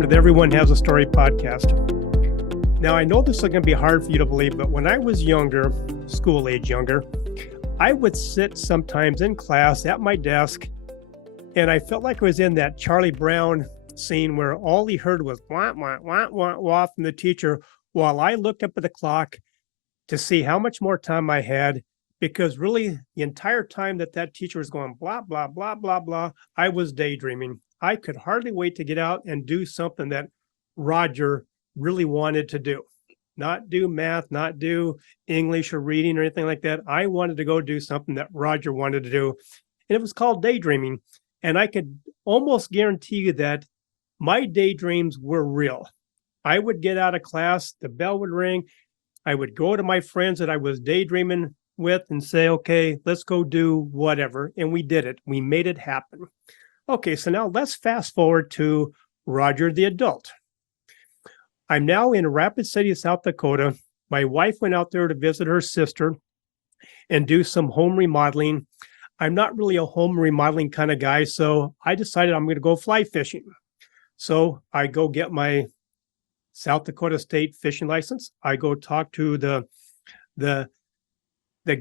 welcome to the Everyone Has a Story podcast. Now, I know this is going to be hard for you to believe, but when I was younger, school age younger, I would sit sometimes in class at my desk, and I felt like I was in that Charlie Brown scene where all he heard was wah, wah, wah, wah, wah from the teacher, while I looked up at the clock to see how much more time I had, because really the entire time that teacher was going blah, blah, blah, blah, blah, I was daydreaming. I could hardly wait to get out and do something that Roger really wanted to do. Not do math, not do English or reading or anything like that. I wanted to go do something that Roger wanted to do. And it was called daydreaming. And I could almost guarantee you that my daydreams were real. I would get out of class, the bell would ring. I would go to my friends that I was daydreaming with and say, okay, let's go do whatever. And we did it. We made it happen. Okay, so now let's fast forward to Roger the adult. I'm now in Rapid City, South Dakota. My wife went out there to visit her sister and do some home remodeling. I'm not really a home remodeling kind of guy, so I decided I'm going to go fly fishing. So I go get my South Dakota State fishing license. I go talk to the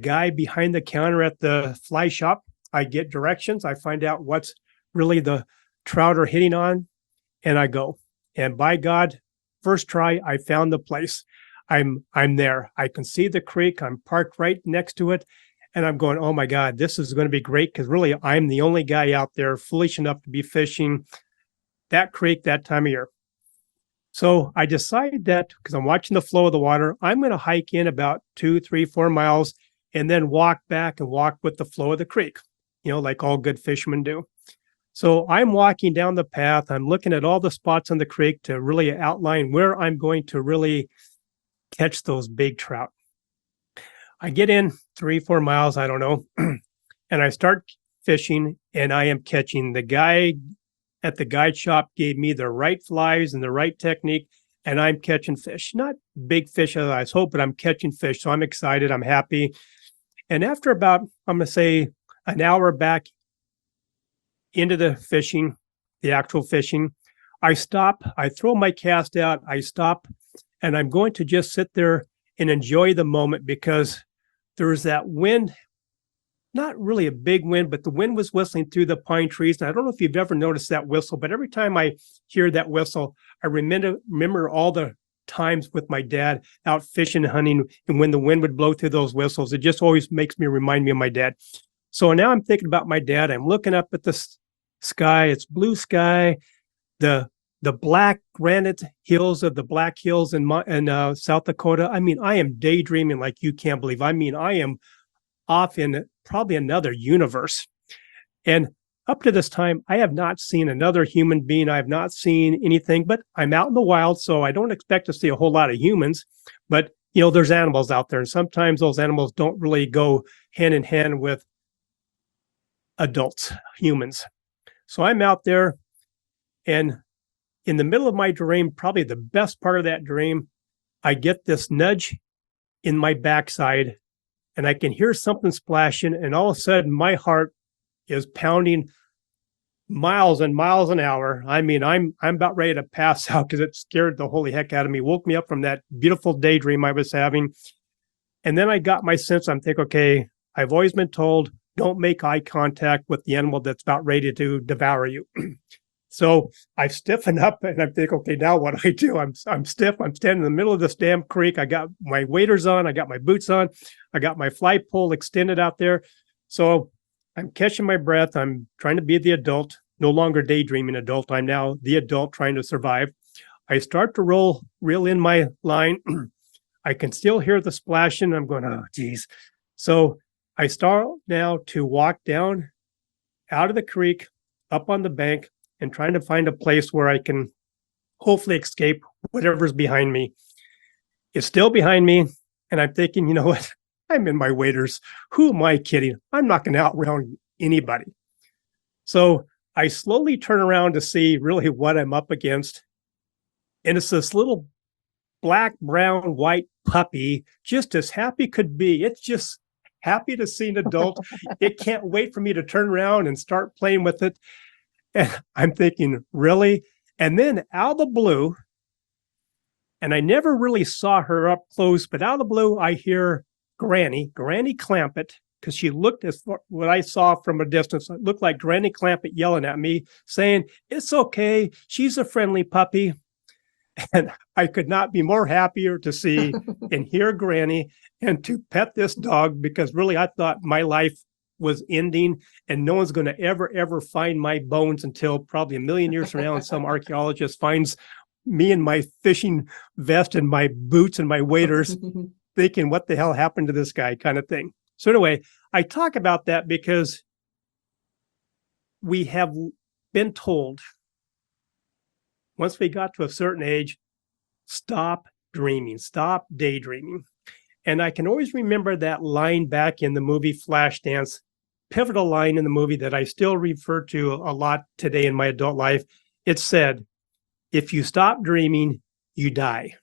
guy behind the counter at the fly shop. I get directions. I find out what's really the trout are hitting on, and I go. And by God, first try, I found the place. I'm there. I can see the creek. I'm parked right next to it. And I'm going, oh my God, this is going to be great, because really I'm the only guy out there foolish enough to be fishing that creek that time of year. So I decided that because I'm watching the flow of the water, I'm going to hike in about 2, 3, 4 miles and then walk back and walk with the flow of the creek, like all good fishermen do. So I'm walking down the path. I'm looking at all the spots on the creek to really outline where I'm going to really catch those big trout. I get in 3, 4 miles, I don't know, and I start fishing, and I am catching. The guy at the guide shop gave me the right flies and the right technique, and I'm catching fish. Not big fish as I hope, but I'm catching fish. So I'm excited. I'm happy. And after about, I'm going to say, an hour back into the fishing, the actual fishing, I stop. I throw my cast out. I stop, and I'm going to just sit there and enjoy the moment, because there's that wind. Not really a big wind, but the wind was whistling through the pine trees. And I don't know if you've ever noticed that whistle, but every time I hear that whistle, I remember all the times with my dad out fishing and hunting. And when the wind would blow through those whistles, it just always makes me remind me of my dad. So now I'm thinking about my dad. I'm looking up at the sky. It's blue sky. The black granite hills of the Black Hills in South Dakota. I mean, I am daydreaming like you can't believe. I mean, I am off in probably another universe. And up to this time, I have not seen another human being. I have not seen anything, but I'm out in the wild, so I don't expect to see a whole lot of humans. But, there's animals out there, and sometimes those animals don't really go hand in hand with adults, humans. So I'm out there, and in the middle of my dream, probably the best part of that dream, I get this nudge in my backside, and I can hear something splashing, and all of a sudden my heart is pounding miles and miles an hour. I mean, I'm about ready to pass out because it scared the holy heck out of me, woke me up from that beautiful daydream I was having. And then I got my sense. I'm thinking, okay, I've always been told, don't make eye contact with the animal that's about ready to devour you. So I stiffen up and I think, okay, now what do I do? I'm stiff. I'm standing in the middle of this damn creek. I got my waders on. I got my boots on. I got my fly pole extended out there. So I'm catching my breath. I'm trying to be the adult, no longer daydreaming adult. I'm now the adult trying to survive. I start to reel in my line. I can still hear the splashing. I'm going, oh, geez. So I start now to walk down out of the creek, up on the bank, and trying to find a place where I can hopefully escape whatever's behind me. It's still behind me, and I'm thinking, you know what? I'm in my waders. Who am I kidding? I'm not going to outrun anybody. So I slowly turn around to see really what I'm up against, and it's this little black, brown, white puppy, just as happy could be. It's just happy to see an adult. It can't wait for me to turn around and start playing with it. And I'm thinking, really? And then out of the blue, and I never really saw her up close, but out of the blue, I hear Granny Clampett, because she looked as far, what I saw from a distance, it looked like Granny Clampett yelling at me, saying, "It's okay. She's a friendly puppy." And I could not be more happier to see and hear Granny and to pet this dog, because really I thought my life was ending and no one's going to ever find my bones until probably a million years from now. And some archaeologist finds me in my fishing vest and my boots and my waders, thinking, what the hell happened to this guy, kind of thing. So anyway, I talk about that because we have been told, once we got to a certain age, stop dreaming, stop daydreaming. And I can always remember that line back in the movie Flashdance, pivotal line in the movie that I still refer to a lot today in my adult life. It said, "If you stop dreaming, you die."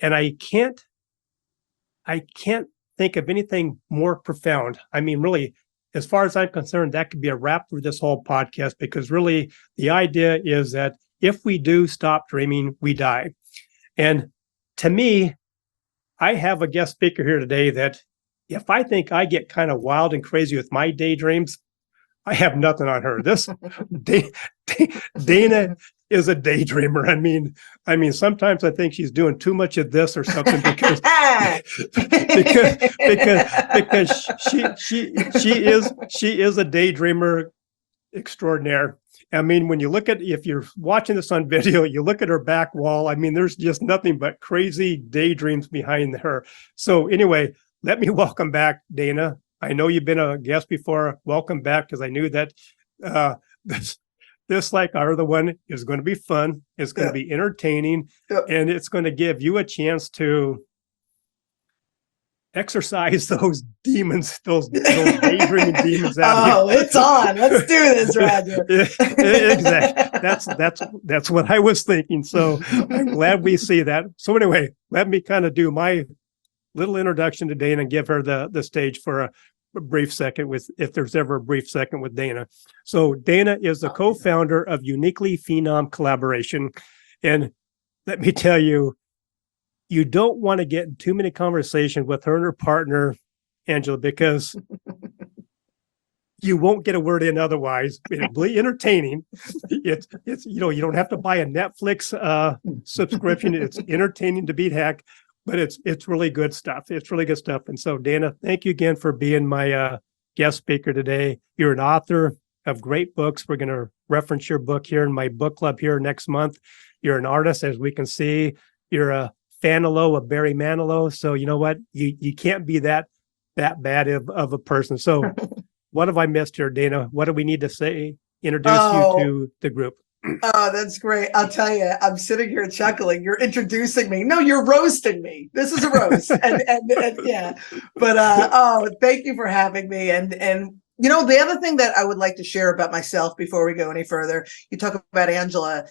And I can't think of anything more profound. I mean, really, as far as I'm concerned, that could be a wrap for this whole podcast, because really the idea is that if we do stop dreaming, we die. And to me, I have a guest speaker here today that if I think I get kind of wild and crazy with my daydreams, I have nothing on her. This Dana is a daydreamer. I mean, sometimes I think she's doing too much of this or something, because she is a daydreamer extraordinaire. I mean, when you look at, if you're watching this on video, you look at her back wall, I mean, there's just nothing but crazy daydreams behind her. So anyway, let me welcome back Dana. I know you've been a guest before. Welcome back, because I knew that this like our other one is going to be fun. It's going to be entertaining, and it's going to give you a chance to exercise those demons, those daydreaming demons out here. It's on. Let's do this, Roger. Exactly. That's what I was thinking. So I'm glad we see that. So anyway, let me kind of do my little introduction to Dana and give her the stage for a brief second, with, if there's ever a brief second with Dana. So Dana is the co-founder of Uniquely Phenom Collaboration. And let me tell you, you don't want to get in too many conversations with her and her partner, Angela, because you won't get a word in otherwise. It'll be entertaining. It's you don't have to buy a Netflix subscription. It's entertaining to beat heck, but it's really good stuff. It's really good stuff. And so, Dana, thank you again for being my guest speaker today. You're an author of great books. We're going to reference your book here in my book club here next month. You're an artist, as we can see. You're a Fanilo of Barry Manilow. So you know what? You can't be that bad of a person. So what have I missed here, Dana? What do we need to say? Introduce you to the group. Oh, that's great. I'll tell you, I'm sitting here chuckling. You're introducing me. No, you're roasting me. This is a roast. and yeah. But thank you for having me. And you know, the other thing that I would like to share about myself before we go any further, you talk about Angela,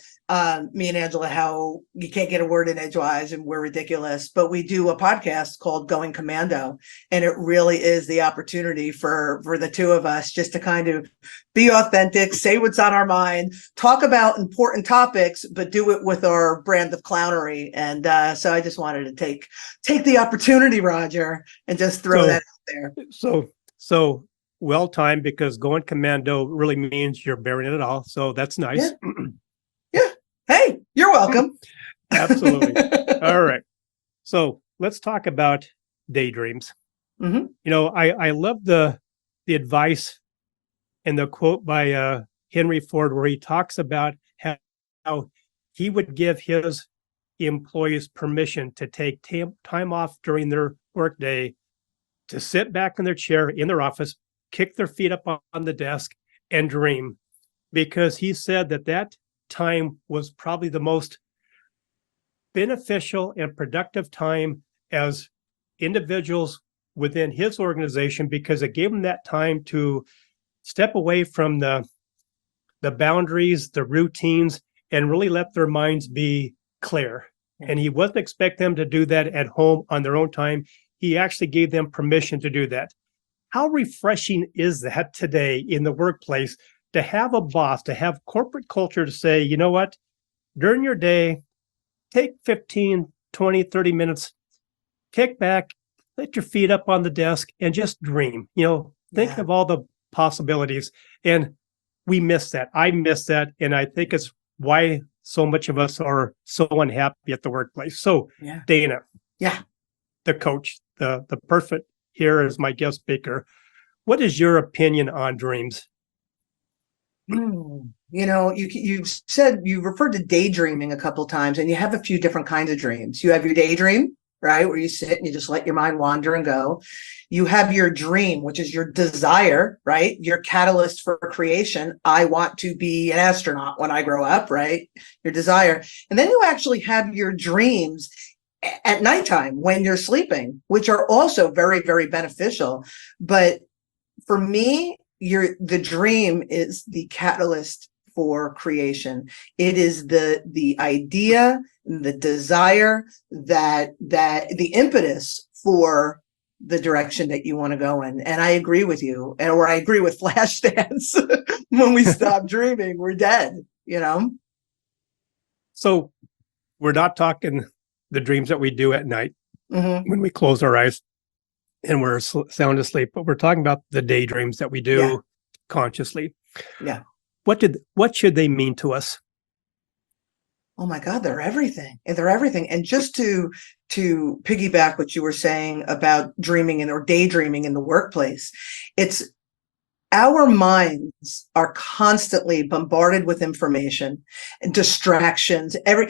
me and Angela, how you can't get a word in edgewise and we're ridiculous, but we do a podcast called Going Commando. And it really is the opportunity for the two of us just to kind of be authentic, say what's on our mind, talk about important topics, but do it with our brand of clownery. And so I just wanted to take the opportunity, Roger, and just throw that out there. So well timed, because going commando really means you're bearing it all. So that's nice. Yeah. Hey, you're welcome. Absolutely. All right. So let's talk about daydreams. Mm-hmm. You know, I love the advice and the quote by Henry Ford, where he talks about how he would give his employees permission to take time off during their workday to sit back in their chair in their office, kick their feet up on the desk, and dream, because he said that time was probably the most beneficial and productive time as individuals within his organization, because it gave them that time to step away from the boundaries, the routines, and really let their minds be clear. And he wasn't expecting them to do that at home on their own time. He actually gave them permission to do that. How refreshing is that today in the workplace, to have a boss, to have corporate culture to say, you know what, during your day, take 15, 20, 30 minutes, kick back, let your feet up on the desk and just dream. Think Yeah. of all the possibilities. And we miss that. I miss that. And I think it's why so much of us are so unhappy at the workplace. So, Yeah. Dana, Yeah. the coach, the perfect here is my guest speaker. What is your opinion on dreams? You've referred to daydreaming a couple times, and you have a few different kinds of dreams. You have your daydream, right, where you sit and you just let your mind wander and go. You have your dream, which is your desire, right? Your catalyst for creation. I want to be an astronaut when I grow up, right? Your desire. And then you actually have your dreams at nighttime when you're sleeping, which are also very, very beneficial. But for me, the dream is the catalyst for creation. It is the idea, the desire, that the impetus for the direction that you want to go in. And I agree with you, or I agree with Flashdance. When we stop dreaming, we're dead. So, we're not talking the dreams that we do at night when we close our eyes and we're sound asleep, but we're talking about the daydreams that we do Yeah. consciously. Yeah. What should they mean to us? Oh my God, they're everything. And they're everything. And just to piggyback what you were saying about dreaming or daydreaming in the workplace, it's our minds are constantly bombarded with information and distractions. Every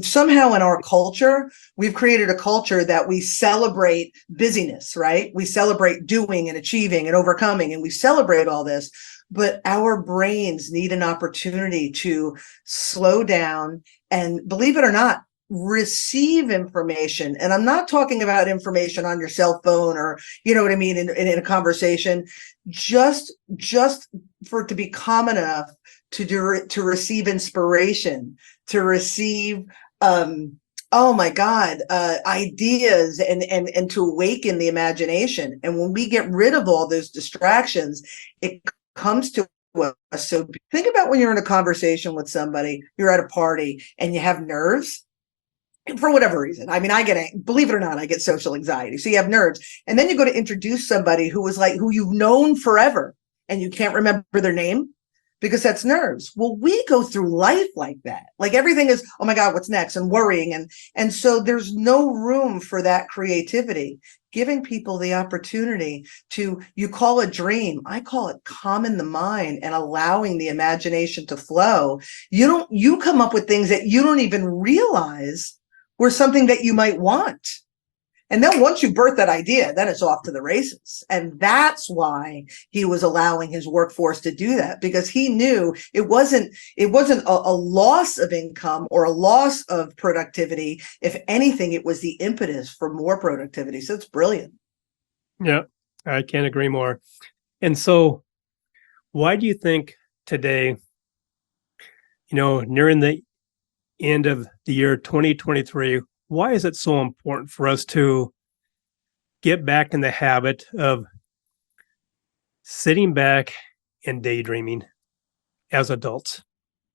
somehow in our culture, we've created a culture that we celebrate busyness, right? We celebrate doing and achieving and overcoming, and we celebrate all this. But our brains need an opportunity to slow down and, believe it or not, receive information. And I'm not talking about information on your cell phone, or you know what I mean, in a conversation. Just for it to be common enough to receive inspiration, to receive oh my God, ideas, and to awaken the imagination. And when we get rid of all those distractions, it comes to us. So think about when you're in a conversation with somebody, you're at a party and you have nerves. And for whatever reason, I mean, believe it or not, I get social anxiety. So you have nerves, and then you go to introduce somebody who you've known forever, and you can't remember their name because that's nerves. Well, we go through life like that. Like everything is, oh my God, what's next? And worrying. And so there's no room for that creativity. Giving people the opportunity to, you call it dream, I call it calming the mind and allowing the imagination to flow. You come up with things that you don't even realize were something that you might want. And then once you birth that idea, then it's off to the races. And that's why he was allowing his workforce to do that, because he knew it wasn't a loss of income or a loss of productivity. If anything, it was the impetus for more productivity. So it's brilliant. Yeah, I can't agree more. And so, why do you think today, nearing the end of the year 2023, why is it so important for us to get back in the habit of sitting back and daydreaming as adults,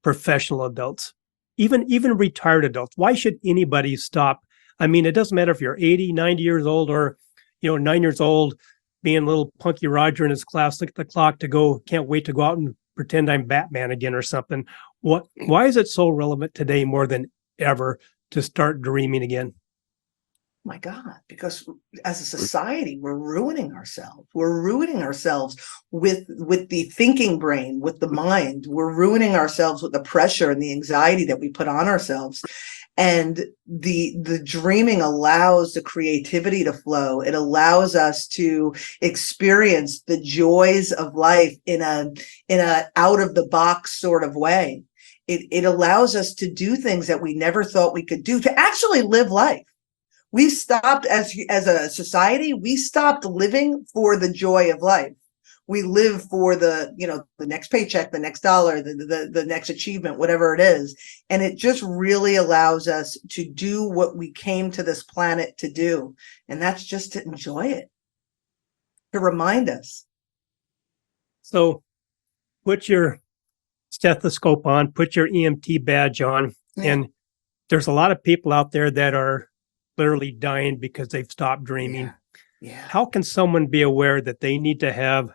professional adults, even retired adults? Why should anybody stop? I mean, it doesn't matter if you're 80, 90 years old, or 9 years old, being a little punky Roger in his class, look at the clock can't wait to go out and pretend I'm Batman again or something. Why is it so relevant today more than ever to start dreaming again? My God, because as a society, we're ruining ourselves. We're ruining ourselves with the thinking brain, with the mind. We're ruining ourselves with the pressure and the anxiety that we put on ourselves. And the dreaming allows the creativity to flow. It allows us to experience the joys of life in a out of the box sort of way. It allows us to do things that we never thought we could do, to actually live life. We stopped as a society, we stopped living for the joy of life. We live for the next paycheck, the next dollar, the next achievement, whatever it is. And it just really allows us to do what we came to this planet to do. And that's just to enjoy it, to remind us. So, what's your stethoscope on, put your EMT badge on, Yeah. and there's a lot of people out there that are literally dying because they've stopped dreaming. Yeah. How can someone be aware that they need to have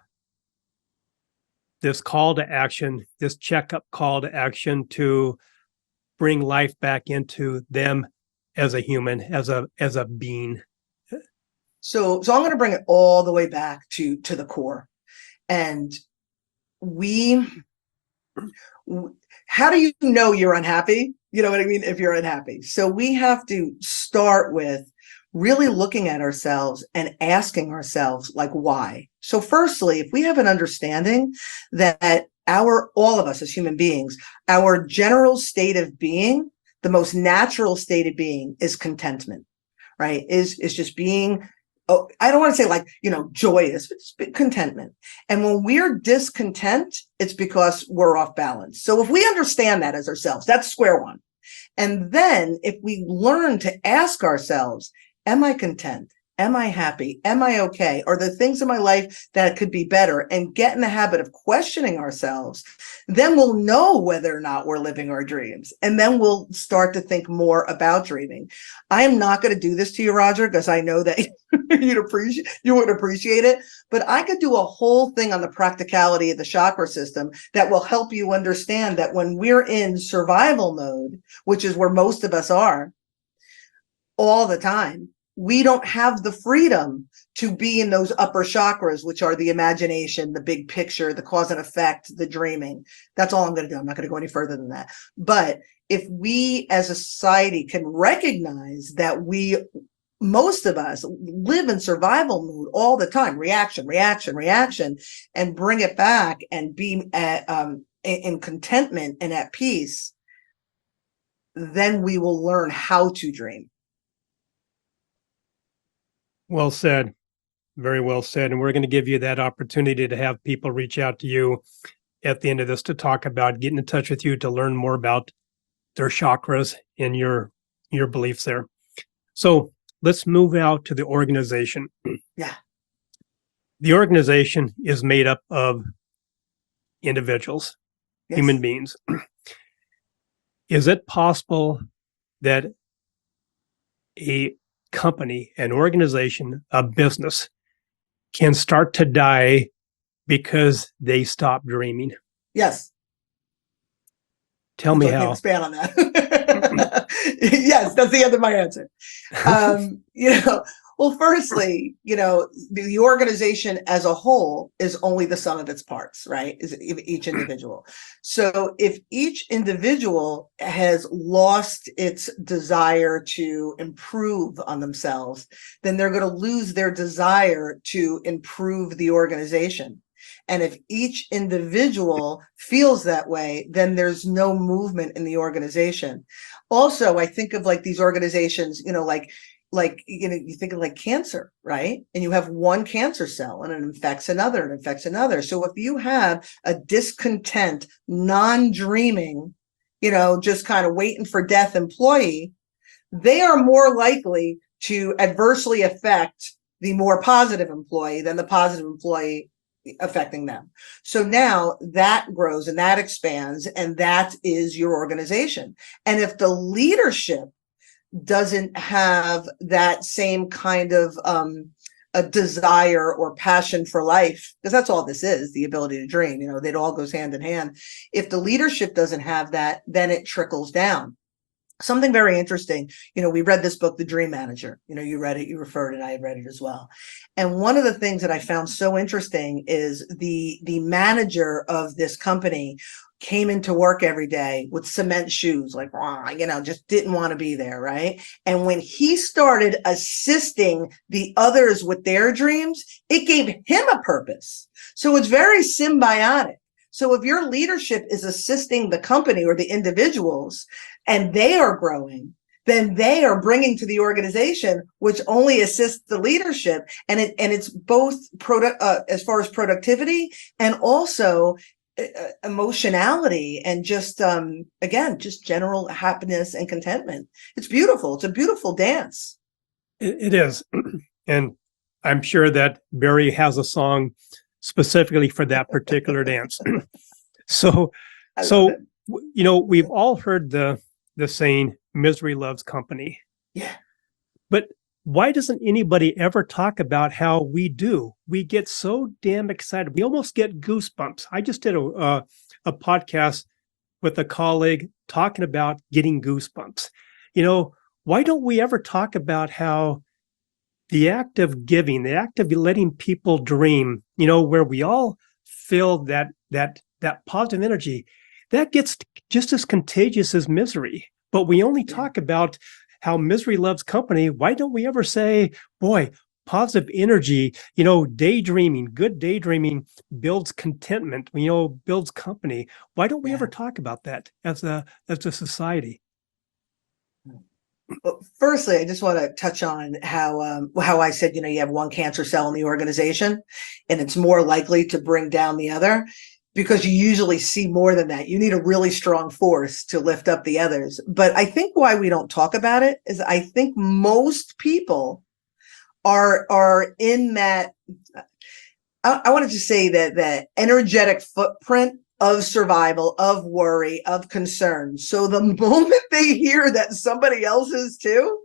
this call to action, this checkup call to action to bring life back into them as a human, as a being? So I'm going to bring it all the way back to the core. And we, how do you know you're unhappy? You know what I mean? If you're unhappy. So we have to start with really looking at ourselves and asking ourselves, like, why? So firstly, if we have an understanding that all of us as human beings, our general state of being, the most natural state of being is contentment, right? Is just being, oh, I don't want to say like, joyous, but just contentment. And when we're discontent, it's because we're off balance. So if we understand that as ourselves, that's square one. And then if we learn to ask ourselves, am I content? Am I happy? Am I okay? Are there things in my life that could be better? And get in the habit of questioning ourselves, then we'll know whether or not we're living our dreams. And then we'll start to think more about dreaming. I am not going to do this to you, Roger, because I know that you would appreciate it. But I could do a whole thing on the practicality of the chakra system that will help you understand that when we're in survival mode, which is where most of us are all the time, we don't have the freedom to be in those upper chakras, which are the imagination, the big picture, the cause and effect, the dreaming. That's all I'm going to do. I'm not going to go any further than that. But if we as a society can recognize that most of us live in survival mode all the time, reaction, and bring it back and be in contentment and at peace, then we will learn how to dream. Well said. Very well said. And we're going to give you that opportunity to have people reach out to you at the end of this to talk about getting in touch with you to learn more about their chakras and your beliefs there. So let's move out to the organization. Yeah. The organization is made up of individuals, Yes. human beings. Is it possible that a company, an organization, a business can start to die because they stop dreaming? Yes. Tell me I can how. expand on that. Yes, that's the end of my answer. Well, firstly, the organization as a whole is only the sum of its parts, right? Is each individual. So if each individual has lost its desire to improve on themselves, then they're going to lose their desire to improve the organization. And if each individual feels that way, then there's no movement in the organization. Also, I think of like these organizations, you think of like cancer, right? And you have one cancer cell and it infects another and infects another. So if you have a discontent, non-dreaming, just kind of waiting for death employee, they are more likely to adversely affect the more positive employee than the positive employee affecting them. So now that grows and that expands, and that is your organization. And if the leadership doesn't have that same kind of a desire or passion for life, because that's all this is, the ability to dream, it all goes hand in hand. If the leadership doesn't have that, then it trickles down. Something very interesting, we read this book, The Dream Manager. You read it, you referred it, I had read it as well. And one of the things that I found so interesting is the manager of this company came into work every day with cement shoes, like, just didn't want to be there, right? And when he started assisting the others with their dreams, it gave him a purpose. So it's very symbiotic. So if your leadership is assisting the company or the individuals and they are growing, then they are bringing to the organization, which only assists the leadership. And it's both as far as productivity and also emotionality and just, again, just general happiness and contentment. It's beautiful. It's a beautiful dance. It is. And I'm sure that Barry has a song specifically for that particular dance. So I love So, it. we've all heard the saying, misery loves company. Yeah. But why doesn't anybody ever talk about how we do? We get so damn excited. We almost get goosebumps. I just did a podcast with a colleague talking about getting goosebumps. Why don't we ever talk about how the act of giving, the act of letting people dream, where we all feel that positive energy, that gets just as contagious as misery. But we only Yeah. talk about how misery loves company. Why don't we ever say, boy, positive energy, daydreaming, good daydreaming builds contentment, builds company. Why don't we ever Yeah. talk about that as a society? Well, firstly, I just want to touch on how I said, you have one cancer cell in the organization, and it's more likely to bring down the other, because you usually see more than that. You need a really strong force to lift up the others. But I think why we don't talk about it is I think most people are in that. I wanted to say that energetic footprint of survival, of worry, of concern. So the moment they hear that somebody else is too,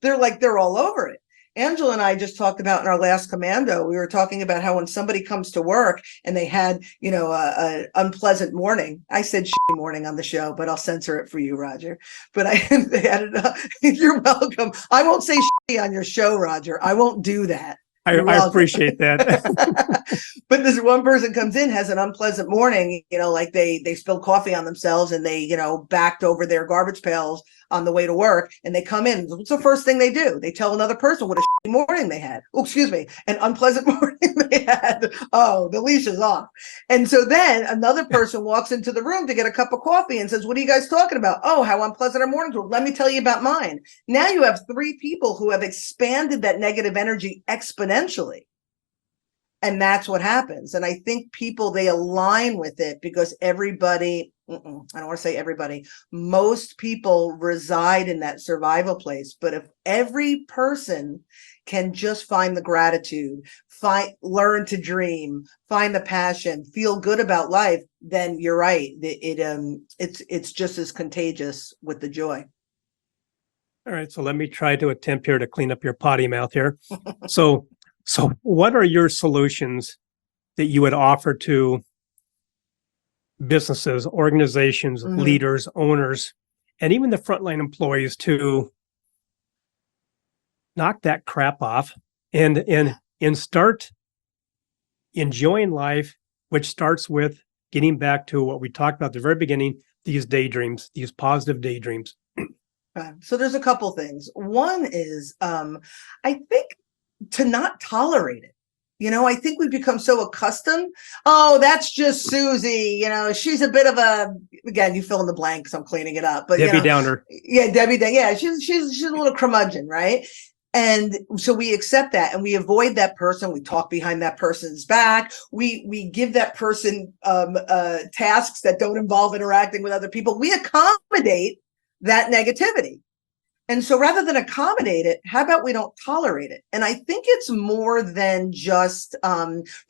they're all over it. Angela and I just talked about in our last commando, we were talking about how when somebody comes to work and they had, a unpleasant morning. I said shitty morning on the show, but I'll censor it for you, Roger. But they had you're welcome. I won't say shitty on your show, Roger. I won't do that. I appreciate that. But this one person comes in, has an unpleasant morning, like they spilled coffee on themselves and they, backed over their garbage pails on the way to work, and they come in. What's the first thing they do? They tell another person what a shitty morning they had. Oh, excuse me, an unpleasant morning they had. Oh, the leash is off. And so then another person walks into the room to get a cup of coffee and says, what are you guys talking about? Oh, how unpleasant our mornings were. Let me tell you about mine. Now you have three people who have expanded that negative energy exponentially. And that's what happens. And I think people, they align with it because everybody, I don't want to say everybody, most people reside in that survival place. But if every person can just find the gratitude, learn to dream, find the passion, feel good about life, then you're right. It's just as contagious with the joy. All right, so let me try to attempt here to clean up your potty mouth here. So what are your solutions that you would offer to businesses, organizations, leaders, owners, and even the frontline employees to knock that crap off and start enjoying life, which starts with getting back to what we talked about at the very beginning, these daydreams, these positive daydreams? So there's a couple things. One is, I think, to not tolerate it. I think we've become so accustomed. Oh, that's just Susie. She's a bit of again, you fill in the blanks. I'm cleaning it up, but Debbie Downer. Yeah, Debbie. Yeah, she's a little curmudgeon, right? And so we accept that and we avoid that person. We talk behind that person's back. We give that person tasks that don't involve interacting with other people. We accommodate that negativity. And so rather than accommodate it, how about we don't tolerate it? And I think it's more than just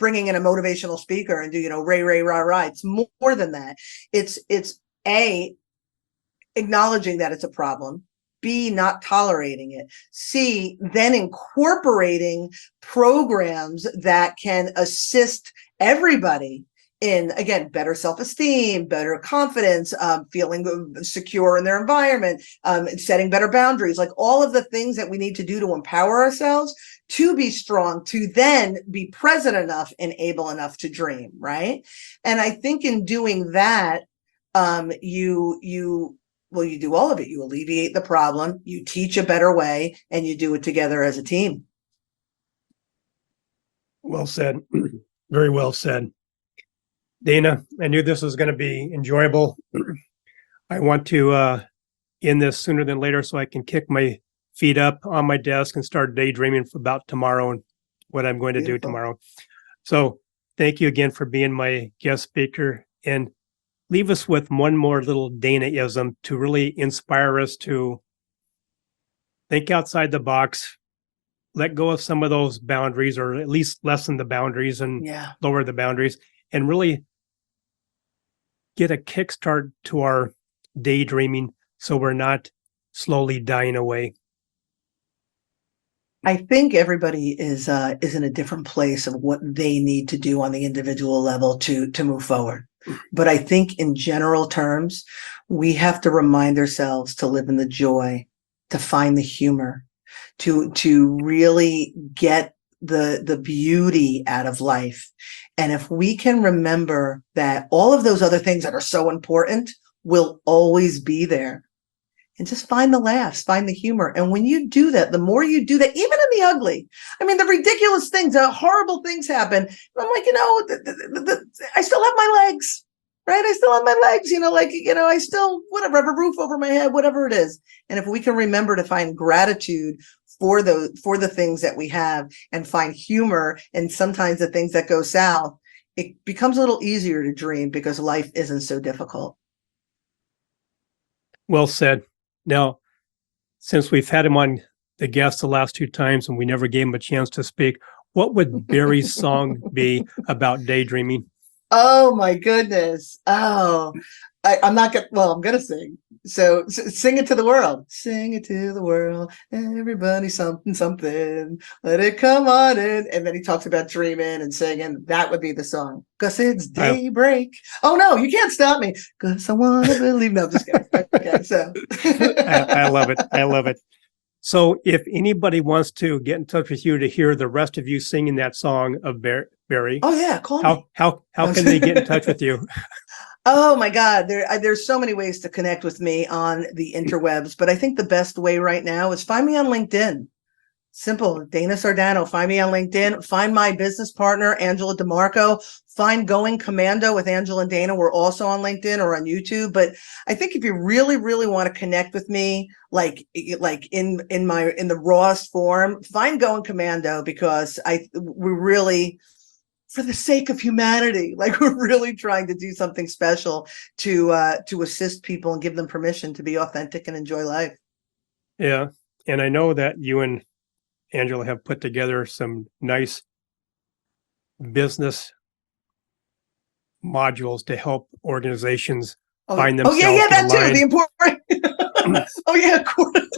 bringing in a motivational speaker and do, ray, ray, rah, rah. It's more than that. It's A, acknowledging that it's a problem. B, not tolerating it. C, then incorporating programs that can assist everybody in, again, better self-esteem, better confidence, feeling secure in their environment, setting better boundaries, like all of the things that we need to do to empower ourselves to be strong, to then be present enough and able enough to dream, right? And I think in doing that, you do all of it. You alleviate the problem, you teach a better way, and you do it together as a team. Well said. Very well said. Dana, I knew this was going to be enjoyable. I want to end this sooner than later so I can kick my feet up on my desk and start daydreaming about tomorrow and what I'm going to do tomorrow. So thank you again for being my guest speaker, and leave us with one more little Dana-ism to really inspire us to think outside the box, let go of some of those boundaries, or at least lessen the boundaries and lower the boundaries, and really get a kickstart to our daydreaming so we're not slowly dying away? I think everybody is in a different place of what they need to do on the individual level to move forward. But I think in general terms, we have to remind ourselves to live in the joy, to find the humor, to really get the beauty out of life. And if we can remember that all of those other things that are so important will always be there, and just find the laughs, find the humor. And when you do that, the more you do that, even in the ugly, I mean, the ridiculous things, the horrible things happen. I'm like, I still have my legs, right? I still have my legs, I still, whatever, have a roof over my head, whatever it is. And if we can remember to find gratitude for the things that we have and find humor and sometimes the things that go south, it becomes a little easier to dream because life isn't so difficult. Well said. Now, since we've had him on the guest the last 2 times and we never gave him a chance to speak, what would Barry's song be about daydreaming? Oh my goodness. Oh, I'm not gonna, well, I'm gonna sing. So sing it to the world. Sing it to the world. Everybody something, something. Let it come on in. And then he talks about dreaming and singing. That would be the song. 'Cause it's daybreak. Oh no, you can't stop me. 'Cause I want to believe. No, I'm just kidding. Okay, so. I love it. I love it. So if anybody wants to get in touch with you to hear the rest of you singing that song of Barry, Oh yeah, call me. how can they get in touch with you? Oh my God, there's so many ways to connect with me on the interwebs, but I think the best way right now is find me on LinkedIn. Simple, Dana Sardano, find me on LinkedIn, find my business partner, Angela DeMarco, find Going Commando with Angela and Dana. We're also on LinkedIn or on YouTube, but I think if you really, really want to connect with me, like in the rawest form, find Going Commando because we really, for the sake of humanity, like we're really trying to do something special to assist people and give them permission to be authentic and enjoy life. Yeah. And I know that you and Angela have put together some nice business modules to help organizations find themselves. Oh yeah, that too. The important. Oh yeah, of course.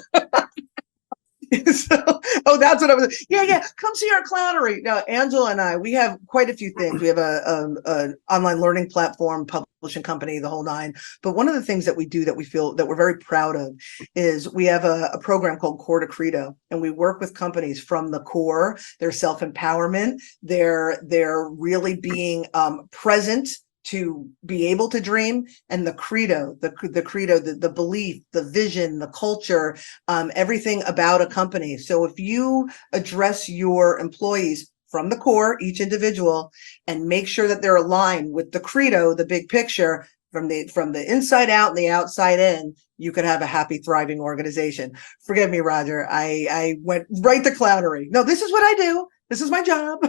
That's what I was. Yeah. Come see our clownery. Now, Angela and I, we have quite a few things. We have a online learning platform, publishing company, the whole nine. But one of the things that we do that we feel that we're very proud of is we have a program called Core to Credo, and we work with companies from the core, their self-empowerment, they're really being present to be able to dream, and the credo, the belief, the vision, the culture, everything about a company. So if you address your employees from the core, each individual, and make sure that they're aligned with the credo, the big picture, from the inside out and the outside in, you could have a happy, thriving organization. Forgive me, Roger. I went right to clownery. No, this is what I do. This is my job.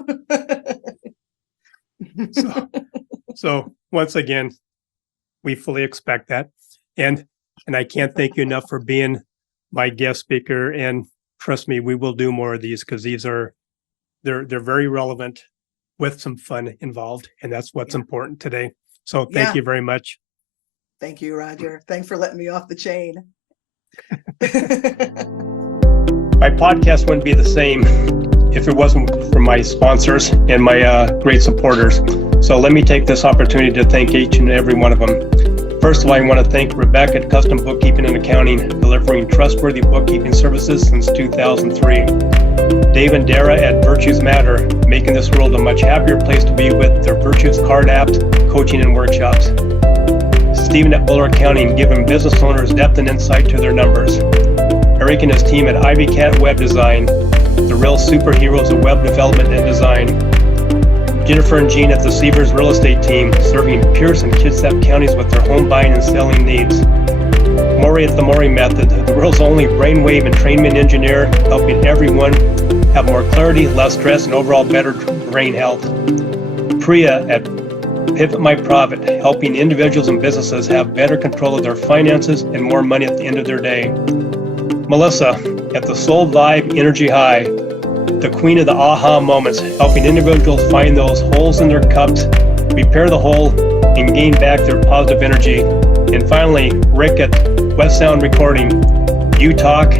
So once again, we fully expect that. And I can't thank you enough for being my guest speaker. And trust me, we will do more of these because they're very relevant with some fun involved. And that's what's important today. So thank you very much. Thank you, Roger. Thanks for letting me off the chain. My podcast wouldn't be the same if it wasn't for my sponsors and my great supporters. So let me take this opportunity to thank each and every one of them. First of all, I want to thank Rebecca at Custom Bookkeeping and Accounting, delivering trustworthy bookkeeping services since 2003. Dave and Dara at Virtues Matter, making this world a much happier place to be with their Virtues card apps, coaching and workshops. Stephen at Buller Accounting, giving business owners depth and insight to their numbers. Eric and his team at Ivy Cat Web Design, the real superheroes of web development and design. Jennifer and Jean at the Seavers Real Estate Team, serving Pierce and Kitsap counties with their home buying and selling needs. Maury at the Maury Method, the world's only brainwave entrainment engineer, helping everyone have more clarity, less stress, and overall better brain health. Priya at Pivot My Profit, helping individuals and businesses have better control of their finances and more money at the end of their day. Melissa at the Soul Vibe Energy High, the queen of the aha moments, helping individuals find those holes in their cups, repair the hole, and and gain back their positive energy. And finally, Rick at West Sound Recording. You talk,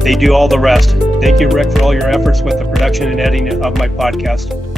they do all the rest. Thank you, Rick, for all your efforts with the production and editing of my podcast.